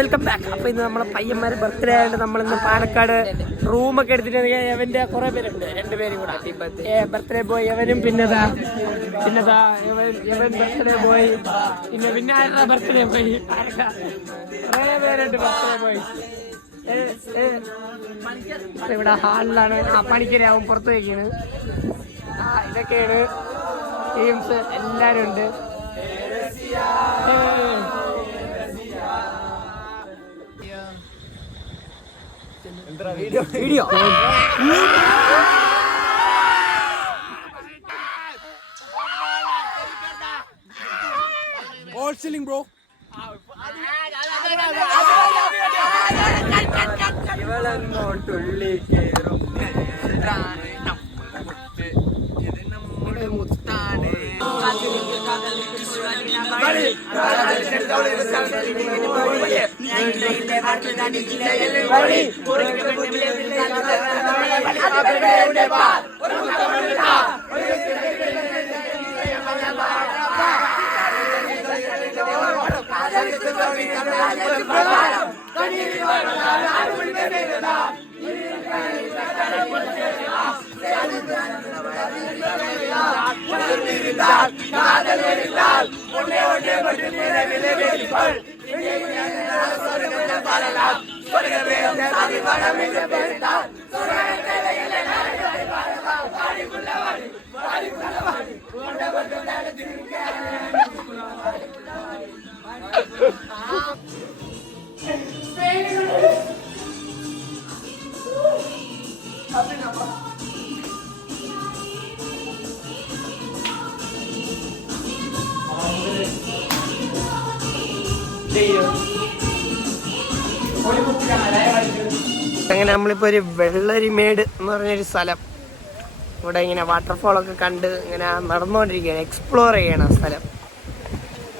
Welcome back. അപ്പൊ ഇന്ന് നമ്മളെ പയ്യന്മാര് ബർത്ത്ഡേ ആയതുകൊണ്ട് നമ്മളിന്ന് പാലക്കാട് റൂമൊക്കെ എടുത്തിട്ട് എവന്റെ കുറെ പേരുണ്ട്, രണ്ടുപേരും കൂടെ. ബർത്ത്ഡേ ബോയ് എവനും പിന്നെതാ എവൻ ബർത്ത്ഡേ ബോയ് പിന്നെ ആരുടെ ബർത്ത്ഡേ ബോയ് കുറെ പേരുണ്ട് ബർത്ത്ഡേ ബോയ്. ഇവിടെ ഹാളിലാണ്. പണിക്കരാവും പുറത്ത് വയ്ക്കാണ്. ഇതൊക്കെയാണ് ടീംസ്, എല്ലാരും ഉണ്ട്. Video all chilling bro. ഇവളെങ്ങോട്ടുള്ളി കേറും മുത്താണ്. അങ്ങനെ നമ്മളിപ്പോ ഒരു വെള്ളരിമേട് എന്ന് പറഞ്ഞൊരു സ്ഥലം, ഇവിടെ ഇങ്ങനെ വാട്ടർഫോളൊക്കെ കണ്ട് ഇങ്ങനെ നടന്നുകൊണ്ടിരിക്കുകയാണ്, എക്സ്പ്ലോർ ചെയ്യണം ആ സ്ഥലം.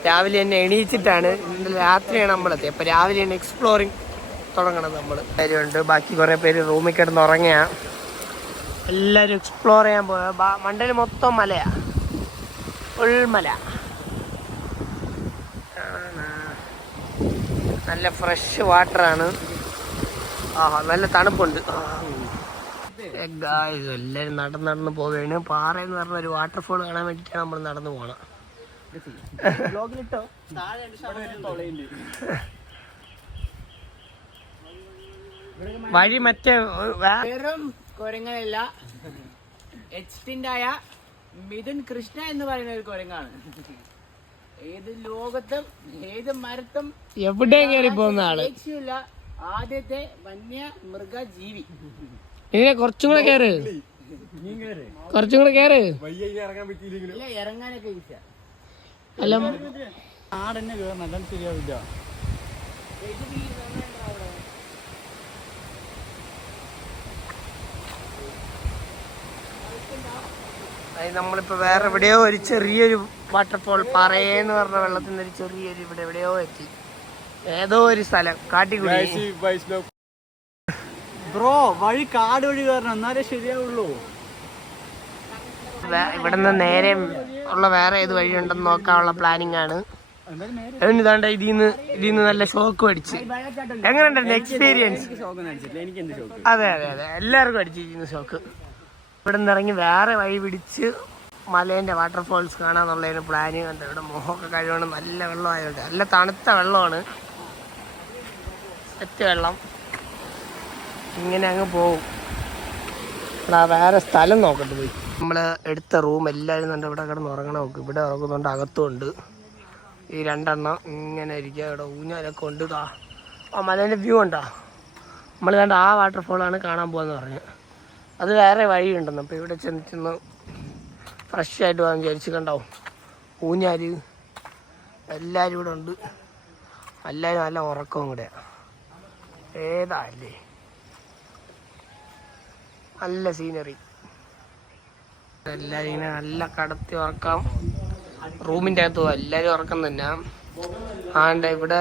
രാവിലെ തന്നെ എണീച്ചിട്ടാണ്, ഇന്നലെ രാത്രിയാണ് നമ്മളെത്തി. അപ്പൊ രാവിലെ തന്നെ എക്സ്പ്ലോറിങ് തുടങ്ങണം നമ്മൾ. കാര്യമുണ്ട്. ബാക്കി കുറെ പേര് റൂമിൽ കിടന്ന് ഉറങ്ങിയ, എല്ലാരും എക്സ്പ്ലോർ ചെയ്യാൻ പോയ. മണ്ടയിൽ മൊത്തം മലയാ, ഉൾമല. നല്ല ഫ്രഷ് വാട്ടറാണ്. നല്ല തണുപ്പുണ്ട്. എല്ലാവരും നടന്ന് പോവുകയാണ്. പാറയെന്ന് പറഞ്ഞ ഒരു വാട്ടർഫോൾ കാണാൻ വേണ്ടിയിട്ടാണ് നമ്മൾ നടന്നു പോകണം. വഴി മറ്റേ വെറും കുരങ്ങനല്ല, എക്സ്റ്റിൻഡായ മിഥുൻ കൃഷ്ണ എന്ന് പറയുന്ന ഒരു കുരങ്ങാണ്. ഏത് ലോകത്തും ഏത് മരത്തും എവിടെ കയറി പോകുന്ന ആള്. ആദ്യത്തെ വന്യ മൃഗജീവി. ഇങ്ങനെ കുറച്ചും കൂടെ കയറ്, കുറച്ചും കൂടെ കയറ്. ഇറങ്ങാനൊക്കെ ഈസിയാ. അല്ല ആടെന്നെ കേറണം, അല്ലാണ്ട് ശരിയാവില്ല. നമ്മളിപ്പോ വേറെ എവിടെയോ ഒരു ചെറിയൊരു വാട്ടർഫോൾ, പറയെന്ന് പറഞ്ഞ വെള്ളത്തിന്റെ ഒരു ചെറിയൊരു ഇവിടെ എവിടെയോ എത്തി. ഏതോ ഒരു സ്ഥലം കാട്ടിക്കുടി. ബ്രോ വഴി കാട് വഴി കയറണം, എന്നാലേ ശരിയാവുള്ളൂ. ഇവിടുന്ന് നേരെ ഉള്ള വേറെ ഏത് വഴിയുണ്ടെന്ന് നോക്കാനുള്ള പ്ലാനിങ് ആണ്. ഇതാണ്ട് ഇതിന്ന് നല്ല ഷോക്ക് അടിച്ച്. എങ്ങനെയുണ്ടായിരുന്നു എക്സ്പീരിയൻസ്? അതെ അതെ അതെ, എല്ലാവർക്കും അടിച്ചിരിക്കുന്നു ഷോക്ക്. ഇവിടെ നിന്ന് ഇറങ്ങി വേറെ വഴി പിടിച്ച് മലേൻ്റെ വാട്ടർഫോൾസ് കാണാന്നുള്ളതിന് പ്ലാന്. കണ്ട് ഇവിടെ മുഖമൊക്കെ കഴിവണം, നല്ല വെള്ളമായതുകൊണ്ട്. നല്ല തണുത്ത വെള്ളമാണ്, സെറ്റ് വെള്ളം. ഇങ്ങനെ അങ്ങ് പോവും. വേറെ സ്ഥലം നോക്കട്ടെ പോയി. നമ്മൾ എടുത്ത റൂം എല്ലാവരും കണ്ട് ഇവിടെ കിടന്ന് ഉറങ്ങണം. നോക്കും, ഇവിടെ ഉറങ്ങുന്നുണ്ട്, അകത്തുമുണ്ട്. ഈ രണ്ടെണ്ണം ഇങ്ങനെ ഇരിക്കുക. ഇവിടെ ഊഞ്ഞാലൊക്കെ ഉണ്ട്. മലേൻ്റെ വ്യൂ ഉണ്ടോ? നമ്മൾ കണ്ട ആ വാട്ടർഫോളാണ് കാണാൻ പോകാമെന്ന് പറഞ്ഞ്. അത് വേറെ വഴിയുണ്ടെന്ന്. അപ്പോൾ ഇവിടെ ചെന്ന് ഫ്രഷ് ആയിട്ട് പോകാൻ വിചാരിച്ച്. കണ്ടാവും ഊഞ്ഞാൽ, എല്ലാവരും ഇവിടെ ഉണ്ട്. എല്ലാവരും നല്ല ഉറക്കവും കൂടെ. ഏതാ അല്ലേ, നല്ല സീനറി. എല്ലാവരും ഇങ്ങനെ നല്ല കടത്തി ഉറക്കാം. റൂമിൻ്റെ അകത്ത് പോകാം, എല്ലാവരും ഉറക്കം തന്നെ. ആണ്ട് ഇവിടെ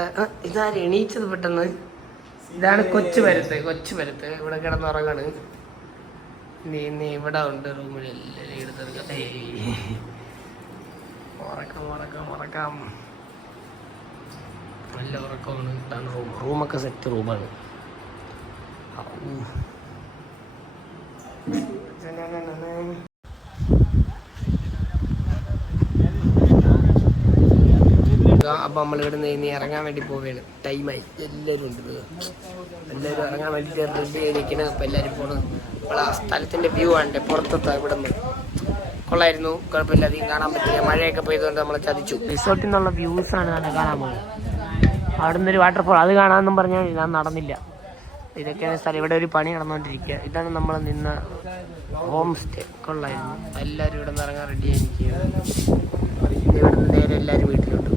ഇതാരും എണീച്ചത് പെട്ടെന്ന്. ഇതാണ് കൊച്ചു പരുത്ത് ഇവിടെ കിടന്നുറങ്ങാണ്. നീ ഇവിടെ ഉണ്ട് റൂമിൽ എല്ലാവരും എടുത്തെടുക്കാം. ഉറക്കം നല്ല ഉറക്കമാണ്. ഇതാണ് റൂമൊക്കെ സെറ്റ് റൂമാണ്. അപ്പം നമ്മളിവിടെ നിന്ന് ഇനി ഇറങ്ങാൻ വേണ്ടി പോവുകയാണ്. ടൈമായി. എല്ലാവരും ഉണ്ട്. എല്ലാവരും ഇറങ്ങാൻ വേണ്ടിയിട്ട് റെഡി ചെയ്തിരിക്കണം. അപ്പം എല്ലാവരും പോകണം. നമ്മൾ ആ സ്ഥലത്തിൻ്റെ വ്യൂ ആണ് പുറത്തെത്താം. ഇവിടെ നിന്ന് കൊള്ളായിരുന്നു. കുഴപ്പമില്ല, അധികം കാണാൻ പറ്റില്ല. മഴയൊക്കെ പെയ്തുകൊണ്ട് നമ്മളെ ചതിച്ചു. റിസോർട്ടിൽ നിന്നുള്ള വ്യൂസാണ് ഞാൻ കാണാൻ പോകുന്നത്. അവിടെ നിന്നൊരു വാട്ടർഫോൾ അത് കാണാമെന്നും പറഞ്ഞാൽ ഞാൻ നടന്നില്ല. ഇതൊക്കെയാണ് സ്ഥലം. ഇവിടെ ഒരു പണി നടന്നുകൊണ്ടിരിക്കുക. ഇതാണ് നമ്മൾ നിന്ന ഹോം സ്റ്റേ. കൊള്ളായിരുന്നു. എല്ലാവരും ഇവിടെ നിന്ന് ഇറങ്ങാൻ റെഡി ആയിരിക്കുകയാണ്. ഇവിടെ നിന്ന് നേരെ എല്ലാവരും വീട്ടിലോട്ട്.